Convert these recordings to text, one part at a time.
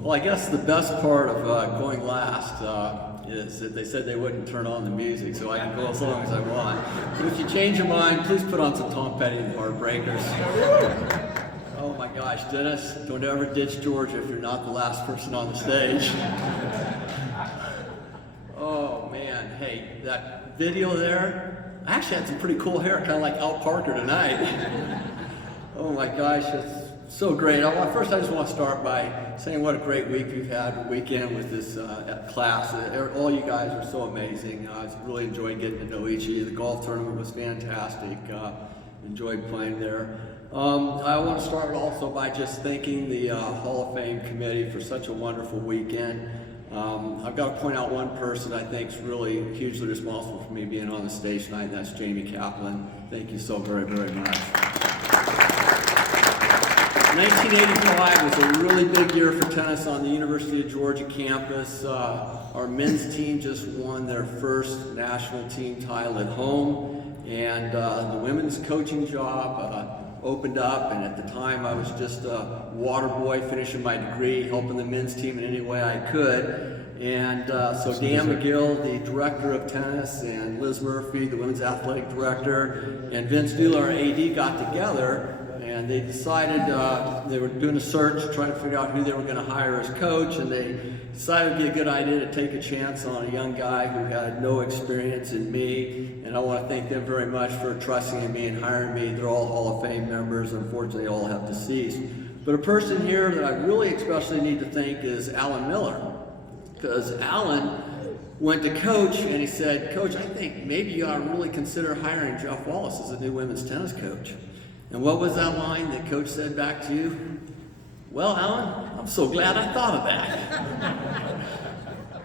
Well, I guess the best part of going last is that they said they wouldn't turn on the music, so I can go as long as I want. But if you change your mind, please put on some Tom Petty and the Heartbreakers. Oh my gosh, Dennis, don't ever ditch Georgia if you're not the last person on the stage. Oh man, hey, that video there, I actually had some pretty cool hair, kind of like Al Parker tonight. Oh my gosh, it's so great. First, I just want to start by saying what a great week we've had, weekend with this class. All you guys are so amazing. I really enjoyed getting to know each of you. The golf tournament was fantastic. Enjoyed playing there. I want to start also by just thanking the Hall of Fame committee for such a wonderful weekend. I've got to point out one person I think is really hugely responsible for me being on the stage tonight, and that's Jamie Kaplan. Thank you so very, very much. 1985 was a really big year for tennis on the University of Georgia campus. Our men's team just won their first national team title at home, and the women's coaching job opened up, and at the time I was just a water boy finishing my degree, helping the men's team in any way I could. And so Dan McGill, the director of tennis, and Liz Murphy, the women's athletic director, and Vince Vila, our AD, got together, and they decided they were doing a search, trying to figure out who they were going to hire as coach, and they decided it would be a good idea to take a chance on a young guy who had no experience in me, and I want to thank them very much for trusting in me and hiring me. They're all Hall of Fame members. Unfortunately, all have deceased. But a person here that I really especially need to thank is Alan Miller, because Alan went to Coach and he said, "Coach, I think maybe you ought to really consider hiring Jeff Wallace as a new women's tennis coach." And what was that line that Coach said back to you? "Well, Alan, I'm so glad I thought of that."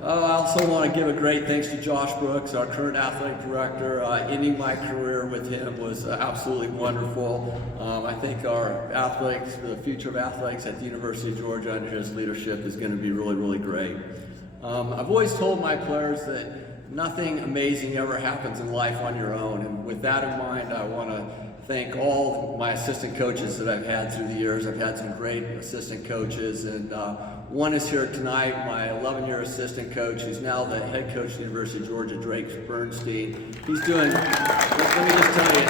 I also want to give a great thanks to Josh Brooks, our current athletic director. Ending my career with him was absolutely wonderful. I think our athletics, the future of athletics at the University of Georgia under his leadership is going to be really, really great. I've always told my players that nothing amazing ever happens in life on your own. And with that in mind, I want to thank all my assistant coaches that I've had through the years. I've had some great assistant coaches, and one is here tonight, my 11-year assistant coach, who's now the head coach of the University of Georgia, Drake Bernstein. He's doing, let me just tell you,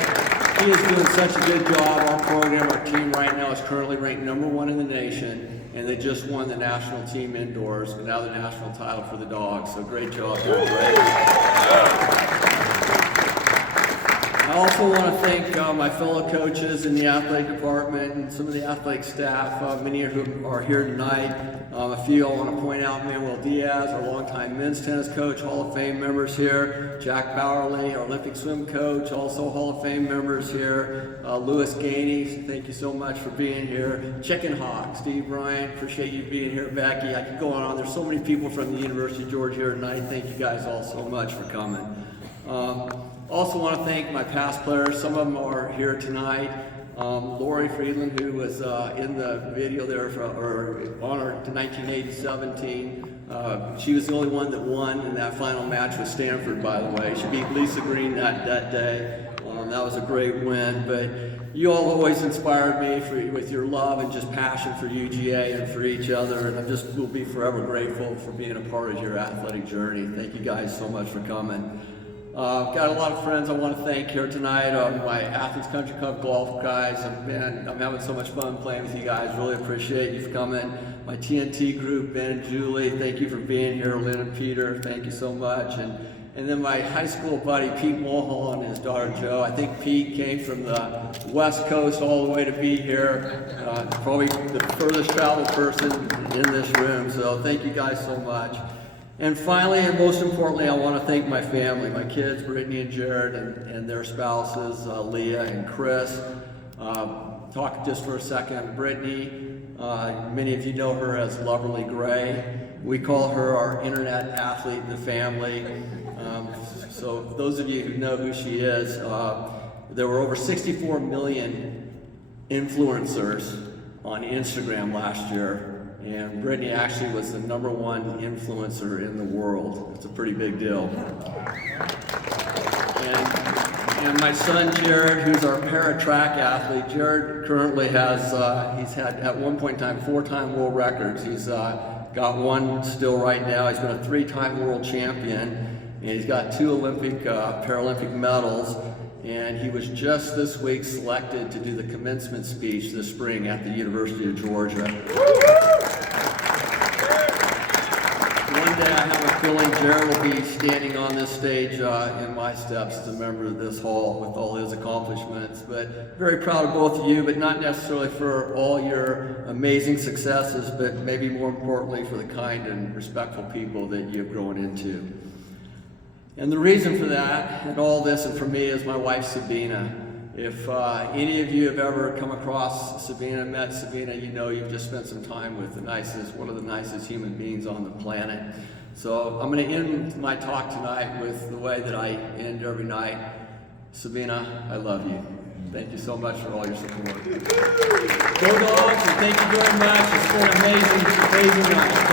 he is doing such a good job. Our program, our team right now is currently ranked #1 in the nation, and they just won the national team indoors, and now the national title for the dogs. So great job there, Drake. I also want to thank my fellow coaches in the athletic department and some of the athletic staff, many of whom are here tonight. A few I want to point out: Manuel Diaz, our longtime men's tennis coach, Hall of Fame members here; Jack Bowerly, our Olympic swim coach, also Hall of Fame members here; Louis Gainey, thank you so much for being here; Chicken Hawk, Steve Bryant, appreciate you being here; Becky, I could go on. There's so many people from the University of Georgia here tonight. Thank you guys all so much for coming. Also want to thank my past players. Some of them are here tonight. Lori Friedland, who was in the video there or on our 1987 team. She was the only one that won in that final match with Stanford, by the way. She beat Lisa Green that day. That was a great win. But you all always inspired me with your love and just passion for UGA and for each other. And I just will be forever grateful for being a part of your athletic journey. Thank you guys so much for coming. I've got a lot of friends I want to thank here tonight. My Athens Country Club golf guys. I'm having so much fun playing with you guys. Really appreciate you for coming. My TNT group, Ben and Julie, thank you for being here. Lynn and Peter, thank you so much. And then my high school buddy, Pete Mulholland, and his daughter, Jo. I think Pete came from the West Coast all the way to be here. Probably the furthest traveled person in this room. So thank you guys so much. And finally, and most importantly, I want to thank my family, my kids, Brittany and Jared, and their spouses, Leah and Chris. Talk just for a second. Brittany, many of you know her as Loverly Gray. We call her our internet athlete in the family. So those of you who know who she is, there were over 64 million influencers on Instagram last year. And Brittany actually was the #1 influencer in the world. It's a pretty big deal. and my son Jared, who's our para-track athlete. Jared currently has, he's had at one point in time 4-time world records. He's got one still right now. He's been a 3-time world champion, and he's got 2 Olympic, Paralympic medals. And he was just this week selected to do the commencement speech this spring at the University of Georgia. One day I have a feeling Jared will be standing on this stage in my steps as a member of this hall with all his accomplishments. But very proud of both of you, but not necessarily for all your amazing successes, but maybe more importantly for the kind and respectful people that you've grown into. And the reason for that and all this, and for me, is my wife Sabina. If any of you have ever come across Sabina, met Sabina, you know you've just spent some time with one of the nicest human beings on the planet. So I'm going to end my talk tonight with the way that I end every night. Sabina, I love you. Thank you so much for all your support. Go Dogs, and thank you very much. It's been an amazing night.